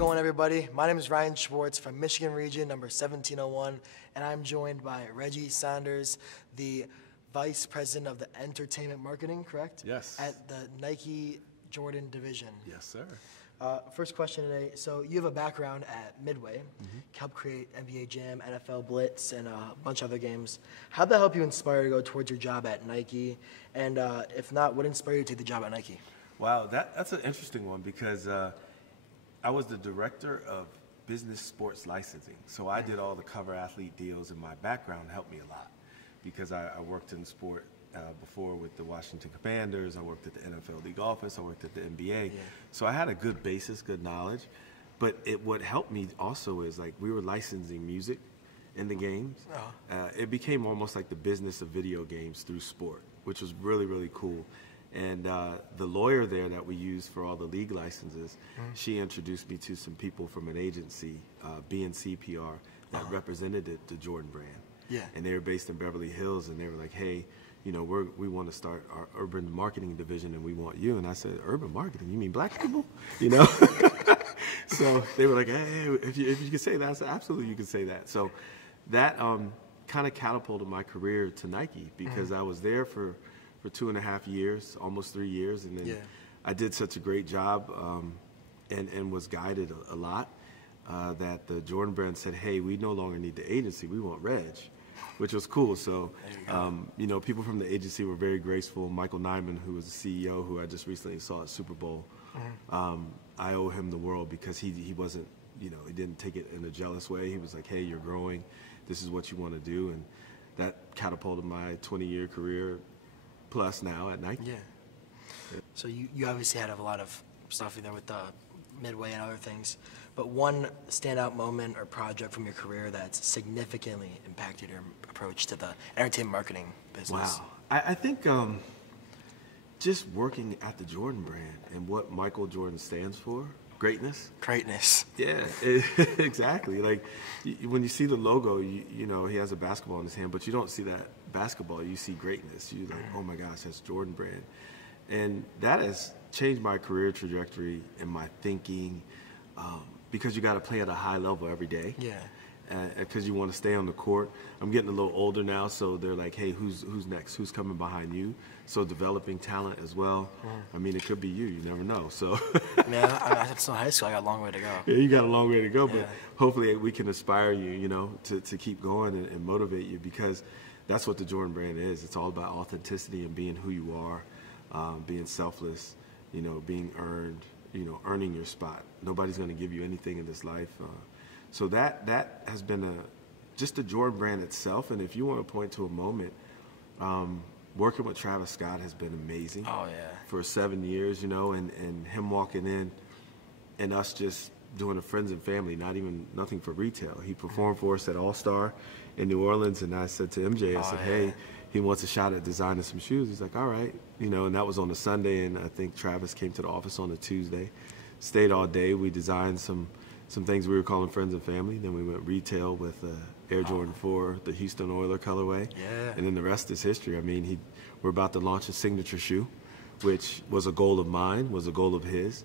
going, everybody? My name is Ryan Schwartz from Michigan Region number 1701, and I'm joined by Reggie Saunders, the Vice President of the Entertainment Marketing, correct? Yes. At the Nike Jordan Division. Yes, sir. First question today. So you have a background at Midway, helped create NBA Jam, NFL Blitz, and a bunch of other games. How'd that help you inspire to go towards your job at Nike? And if not, what inspired you to take the job at Nike? Wow, that's an interesting one because I was the director of business sports licensing. So I did all the cover athlete deals, and my background helped me a lot because I worked in sport before with the Washington Commanders. I worked at the NFL league office. I worked at the NBA. Yeah. So I had a good basis, good knowledge. But what helped me also is like we were licensing music in the games. It became almost like the business of video games through sport, which was really, really cool. And the lawyer there that we used for all the league licenses, she introduced me to some people from an agency, BNC PR, that represented the Jordan brand. Yeah. And they were based in Beverly Hills, and they were like, hey, you know, we want to start our urban marketing division, and we want you. And I said, urban marketing? You mean black people? You know? So they were like, hey, if you can say that. I said, absolutely, you can say that. So that kind of catapulted my career to Nike because I was there for 2.5 years, almost 3 years, and then I did such a great job and was guided a lot that the Jordan brand said, hey, we no longer need the agency, we want Reg, which was cool. So, you know, people from the agency were very graceful. Michael Nyman, who was the CEO, who I just recently saw at Super Bowl, I owe him the world because he wasn't, you know, he didn't take it in a jealous way. He was like, hey, you're growing, this is what you want to do, and that catapulted my 20-year career plus now at Nike. Yeah. So you obviously had a lot of stuff there with Midway and other things, but one standout moment or project from your career that's significantly impacted your approach to the entertainment marketing business? Wow. I think just working at the Jordan brand and what Michael Jordan stands for, greatness. Greatness. Yeah, exactly. Like when you see the logo, you know, he has a basketball in his hand, but you don't see that basketball, you see greatness. You're like, oh my gosh, that's Jordan brand. And that has changed my career trajectory and my thinking because you got to play at a high level every day. Yeah. Because you want to stay on the court. I'm getting a little older now, so they're like, hey, who's next? Who's coming behind you? So developing talent as well. I mean, it could be you. You never know. So. Man, I'm still in high school. I got a long way to go. Yeah, you got a long way to go, but hopefully we can inspire you, you know, to keep going and motivate you because that's what the Jordan brand is. It's all about authenticity and being who you are, being selfless, you know, being earned, you know, earning your spot. Nobody's going to give you anything in this life. So that has been just the Jordan brand itself. And if you want to point to a moment, working with Travis Scott has been amazing. Oh, yeah. For 7 years, you know, and him walking in and us just doing a friends and family, nothing for retail. He performed for us at All-Star in New Orleans, and I said to MJ, I said, hey, he wants a shot at designing some shoes. He's like, all right. You know, and that was on a Sunday, and I think Travis came to the office on a Tuesday. Stayed all day. We designed some things we were calling friends and family. Then we went retail with Air Jordan 4, the Houston Oilers colorway. Yeah. And then the rest is history. I mean, we're about to launch a signature shoe, which was a goal of mine, was a goal of his.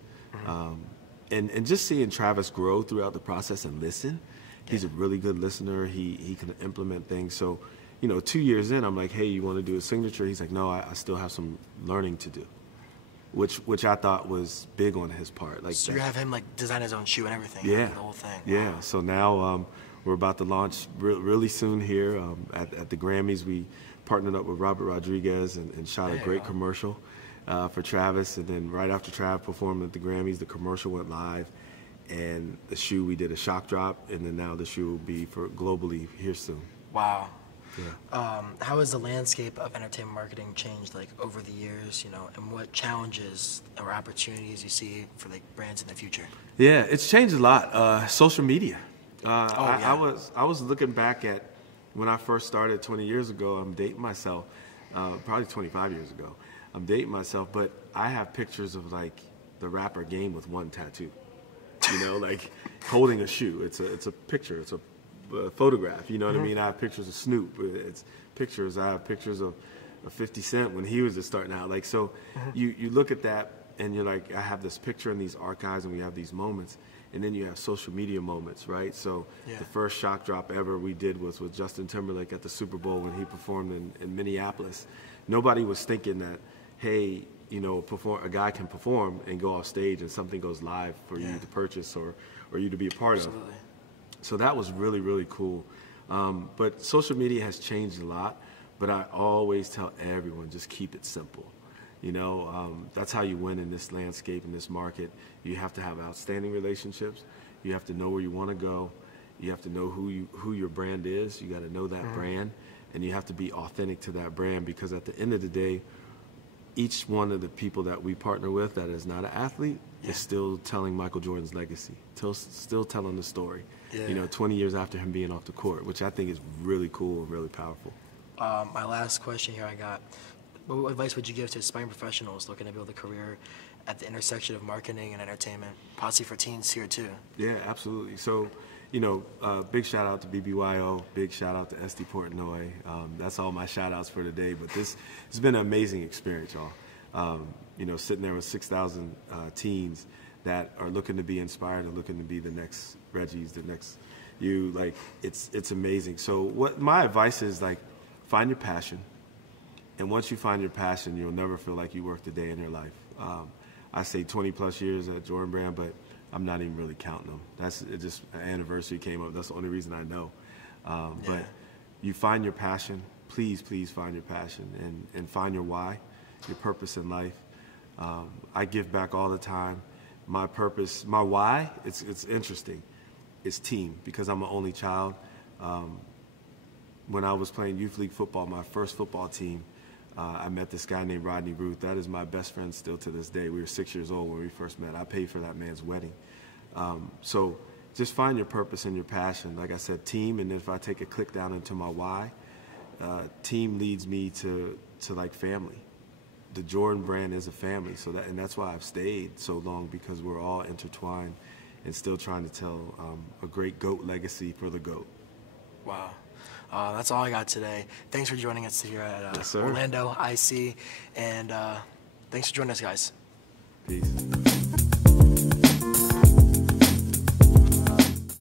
And just seeing Travis grow throughout the process and listen. He's a really good listener. He can implement things. So, you know, 2 years in, I'm like, hey, you want to do a signature? He's like, no, I still have some learning to do. Which I thought was big on his part. Like, so you have him like design his own shoe and everything. Yeah, the whole thing. Yeah. Wow. So now we're about to launch really soon here at the Grammys. We partnered up with Robert Rodriguez and shot a great commercial for Travis. And then right after Trav performed at the Grammys, the commercial went live, and the shoe we did a shock drop, and then now the shoe will be for globally here soon. Wow. Yeah. How has the landscape of entertainment marketing changed, like, over the years, you know, and what challenges or opportunities you see for, like, brands in the future? Yeah, it's changed a lot. Social media. I was looking back at when I first started 20 years ago. I'm dating myself, probably 25 years ago. I'm dating myself, but I have pictures of, like, the rapper Game with one tattoo. You know, like holding a shoe. It's a picture. It's a photograph, you know what I mean? I have pictures of Snoop. It's pictures. I have pictures of 50 Cent when he was just starting out. Like, so you look at that and you're like, I have this picture in these archives and we have these moments. and then you have social media moments, right? So the first shock drop ever we did was with Justin Timberlake at the Super Bowl when he performed in Minneapolis. Nobody was thinking that, hey, you know, a guy can perform and go off stage and something goes live for you to purchase or you to be a part of. So that was really, really cool. But social media has changed a lot, but I always tell everyone, just keep it simple. You know, that's how you win in this landscape, in this market. You have to have outstanding relationships. You have to know where you want to go. You have to know who your brand is. You got to know that brand, and you have to be authentic to that brand, because at the end of the day, each one of the people that we partner with that is not an athlete is still telling Michael Jordan's legacy, still telling the story, you know, 20 years after him being off the court, which I think is really cool and really powerful. My last question here I got, what advice would you give to aspiring professionals looking to build a career at the intersection of marketing and entertainment, possibly for teens here too? Yeah, absolutely. So, you know, big shout out to BBYO, big shout out to SD Portnoy. That's all my shout outs for today, but this has been an amazing experience, y'all. You know, sitting there with 6,000 teens that are looking to be inspired and looking to be the next Reggies, the next you, like, it's amazing. So what my advice is, like, find your passion. And once you find your passion, you'll never feel like you worked a day in your life. I say 20 plus years at Jordan Brand, but I'm not even really counting them. It just an anniversary came up. That's the only reason I know. But you find your passion. Please, please find your passion and find your why, your purpose in life. I give back all the time. My purpose, my why, it's interesting. It's team, because I'm an only child. When I was playing youth league football, my first football team, I met this guy named Rodney Ruth. That is my best friend still to this day. We were 6 years old when we first met. I paid for that man's wedding. So just find your purpose and your passion. Like I said, team, and if I take a click down into my why, team leads me to like family. The Jordan Brand is a family, and that's why I've stayed so long, because we're all intertwined and still trying to tell a great GOAT legacy for the GOAT. Wow. That's all I got today. Thanks for joining us here at Yes, sir. Orlando IC, and thanks for joining us, guys. Peace.